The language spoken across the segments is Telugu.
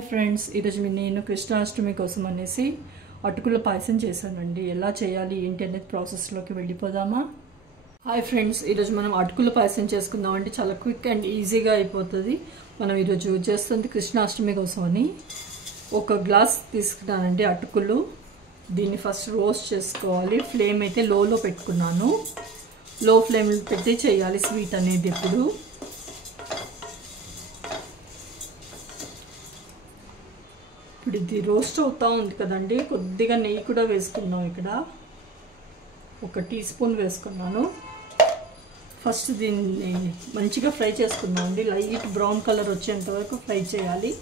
హాయ్ ఫ్రెండ్స్, ఈరోజు నేను కృష్ణాష్టమి కోసం అనేసి అటుకుల పాయసం చేశానండి. ఎలా చేయాలి ఏంటి అనేది ప్రాసెస్లోకి వెళ్ళిపోదామా? హాయ్ ఫ్రెండ్స్, ఈరోజు మనం అటుకుల పాయసం చేసుకుందామండి. చాలా క్విక్ అండ్ ఈజీగా అయిపోతుంది. మనం ఈరోజు చేస్తుంది కృష్ణాష్టమి కోసం అని. ఒక గ్లాస్ తీసుకున్నానండి అటుకులు. దీన్ని ఫస్ట్ రోస్ట్ చేసుకోవాలి. ఫ్లేమ్ అయితే లోలో పెట్టుకున్నాను. లో ఫ్లేమ్ పెట్టి చేయాలి స్వీట్ అనేది. ఇప్పుడు ఇది రోస్ట్ అవుతూ ఉంది కదండి. కొద్దిగా నెయ్యి కూడా వేసుకున్నాం. ఇక్కడ 1 టీ స్పూన్ వేసుకున్నాను. ఫస్ట్ దీన్ని మంచిగా ఫ్రై చేసుకున్నాం అండి. లైట్ బ్రౌన్ కలర్ వచ్చేంత వరకు ఫ్రై చేయాలి.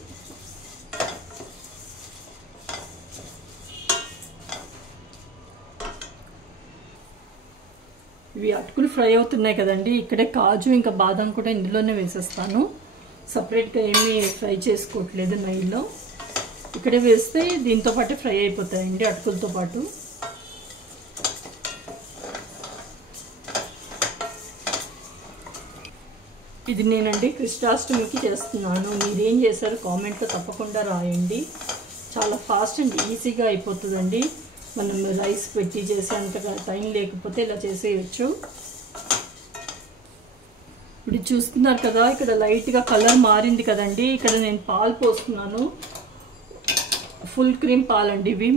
ఇవి అటుకులు ఫ్రై అవుతున్నాయి కదండి. ఇక్కడే కాజు ఇంకా బాదం కూడా ఇందులోనే వేసేస్తాను. సపరేట్గా ఏమీ ఫ్రై చేసుకోవట్లేదు నెయ్యిలో. ఇక్కడే వేస్తే దీంతో పాటు ఫ్రై అయిపోతాయండి అటుకులతో పాటు. ఇది నేనండి కృష్ణాష్టమికి చేస్తున్నాను. మీరేం చేశారు కామెంట్లో తప్పకుండా రాయండి. చాలా ఫాస్ట్ అండ్ ఈజీగా అయిపోతుందండి. మనం రైస్ పెట్టి చేసేంతగా టైం లేకపోతే ఇలా చేసేయచ్చు. ఇప్పుడు చూస్తున్నారు కదా, ఇక్కడ లైట్గా కలర్ మారింది కదండి. ఇక్కడ నేను పాలు పోస్తున్నాను. ఫుల్ క్రీమ్ పాలండి ఇవి.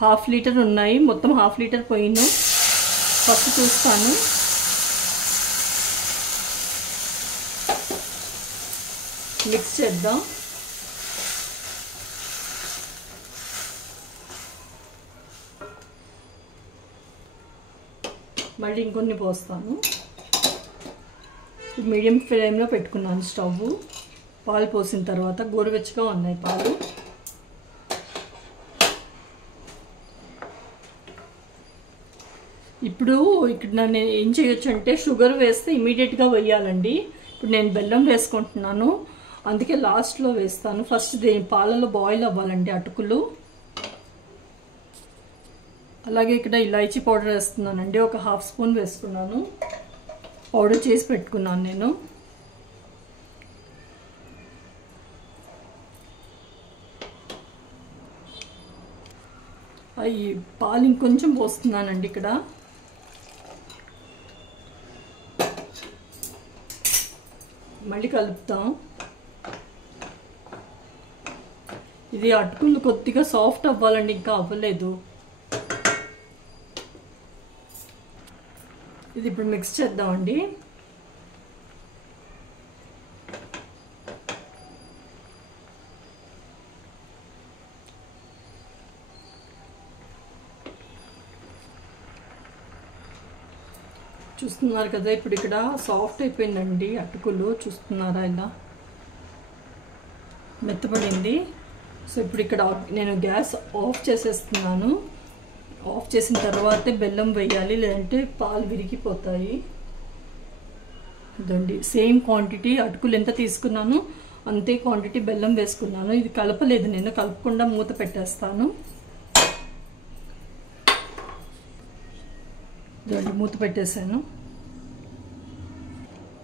1/2 లీటర్ ఉన్నాయి. మొత్తం 1/2 లీటర్ పోయిను. ఫస్ట్ చూస్తాను. మిక్స్ చేద్దాం. మళ్ళీ ఇంకొన్ని పోస్తాను. మీడియం ఫ్లేమ్లో పెట్టుకున్నాను స్టవ్. పాలు పోసిన తర్వాత గోరువెచ్చగా ఉన్నాయి పాలు. ఇప్పుడు ఇక్కడ నేను ఏం చేయొచ్చు అంటే షుగర్ వేస్తే ఇమీడియట్గా వేయాలండి. ఇప్పుడు నేను బెల్లం వేసుకుంటున్నాను, అందుకే లాస్ట్లో వేస్తాను. ఫస్ట్ పాలలో బాయిల్ అవ్వాలండి అటుకులు. అలాగే ఇక్కడ ఇలాచీ పౌడర్ వేస్తున్నానండి. ఒక 1/2 స్పూన్ వేసుకున్నాను. పౌడర్ చేసి పెట్టుకున్నాను నేను. అవి పాలు ఇంకొంచెం పోస్తున్నానండి ఇక్కడ. మళ్ళీ కలుపుతాం. ఇది అటుకులు కొద్దిగా సాఫ్ట్ అవ్వాలండి, ఇంకా అవ్వలేదు. ఇది ఇప్పుడు మిక్స్ చేద్దామండి. చూస్తున్నారు కదా, ఇప్పుడు ఇక్కడ సాఫ్ట్ అయిపోయిందండి అటుకులు. చూస్తున్నారా, ఇలా మెత్తపడింది. సో ఇప్పుడు ఇక్కడ నేను గ్యాస్ ఆఫ్ చేసేస్తున్నాను. ఆఫ్ చేసిన తర్వాతే బెల్లం వేయాలి, లేదంటే పాలు విరిగిపోతాయి. ఇదండి సేమ్ క్వాంటిటీ అటుకులు ఎంత తీసుకున్నాను అంతే క్వాంటిటీ బెల్లం వేసుకున్నాను. ఇది కలపలేదు నేను, కలపకుండా మూత పెట్టేస్తాను. మూత పెట్టేసాను.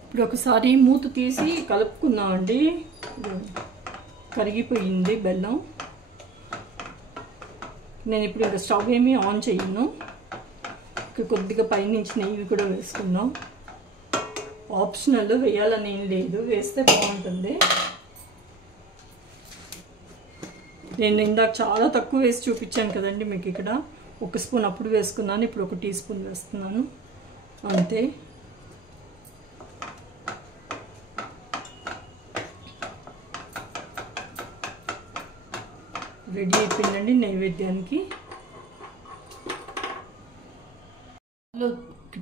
ఇప్పుడు ఒకసారి మూత తీసి కలుపుకున్నామండి. కరిగిపోయింది బెల్లం. నేను ఇప్పుడు ఇంకా స్టవ్ ఏమీ ఆన్ చేయను. కొద్దిగా పైనుంచి నెయ్యి కూడా వేసుకుందాం. ఆప్షనల్, వేయాలని ఏం లేదు, వేస్తే బాగుంటుంది. నేను ఇందాక చాలా తక్కువ వేసి చూపించాను కదండి మీకు. ఇక్కడ 1 స్పూన్ అప్పుడు వేసుకున్నాను, ఇప్పుడు 1 టీ స్పూన్ వేస్తున్నాను అంతే. రెడీ అయిపోయిందండి నైవేద్యానికి.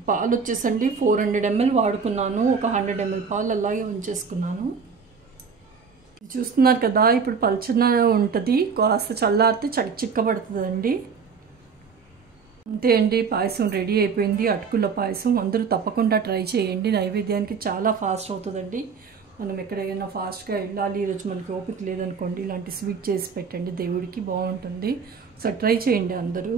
పాలు వచ్చేసండి 400 ml వాడుకున్నాను. ఒక 100 ml పాలు అలాగే ఉంచేసుకున్నాను. చూస్తున్నారు కదా, ఇప్పుడు పల్చన ఉంటుంది. కాస్త చల్లారితే చిక్కబడుతుందండి. అంతే అండి, పాయసం రెడీ అయిపోయింది. అటుకుల పాయసం అందరూ తప్పకుండా ట్రై చేయండి. నైవేద్యానికి చాలా ఫాస్ట్ అవుతుందండి. మనం ఎక్కడైనా ఫాస్ట్గా వెళ్ళాలి, ఈరోజు మనకి ఓపిక లేదనుకోండి, ఇలాంటి స్వీట్ చేసి పెట్టండి దేవుడికి, బాగుంటుంది. సో ట్రై చేయండి అందరూ.